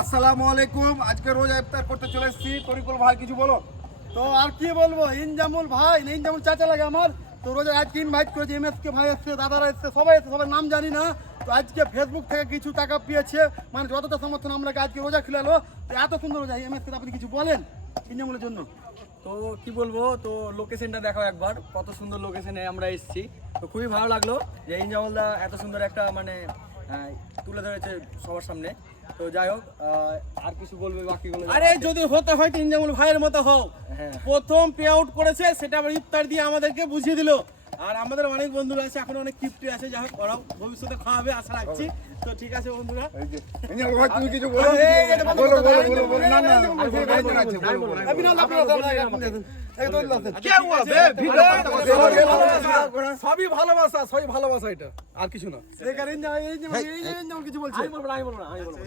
আসসালামু আলাইকুম। আজকে রোজা ইফতার করতে চলে এসেছি। তরিকুল ভাই কিছু বলো। তো আর কি বলবো, ইনজামুল ভাই, ইনজামুল চাচা লাগে আমার। তো রোজা আজকে ইনভাইট করেছে, এমএসকে ভাই এসছে, দাদারা এসছে, সবাই এসছে, সবার নাম জানি না। তো আজকে ফেসবুক থেকে কিছু টাকা পেয়েছে, মানে যতটা সমর্থন আমরাকে আজকে রোজা খিলালো। তো এত সুন্দর রোজা, এমএসকে আপনি কিছু বলেন ইনজামুলের জন্য। তো কি বলবো, তো লোকেশনটা দেখাও একবার, কত সুন্দর লোকেশনে আমরা এসেছি। তো খুবই ভালো লাগলো যে ইনজামুলদা এত সুন্দর একটা মানে তুলে ধরেছে সবার সামনে। তো যাই হোক, আর কিছু বলবে বাকিগুলো? আরে যদি হতে হয় তো ইনজামুল ভাইয়ের মতো হও। হ্যাঁ। প্রথম পে আউট করেছে, সেটা আবার ইফতার দিয়ে আমাদেরকে বুঝিয়ে দিল। আর আমাদের অনেক বন্ধুরা আছে, এখন অনেক গিফট আছে, যাই হোক ওরাও ভবিষ্যতে খাওয়াবে আশা রাখছি। তো ঠিক আছে বন্ধুরা, এই যে ইনজামুল ভাই তুমি কিছু বলো। বলো না না আছে বলো। সবই ভালোবাসা, সবই ভালোবাসা, এটা আর কিছু না। ইনজামুল কিছু বলছে। আমি বলবো না, আমি বলবো না, আমি বলবো না।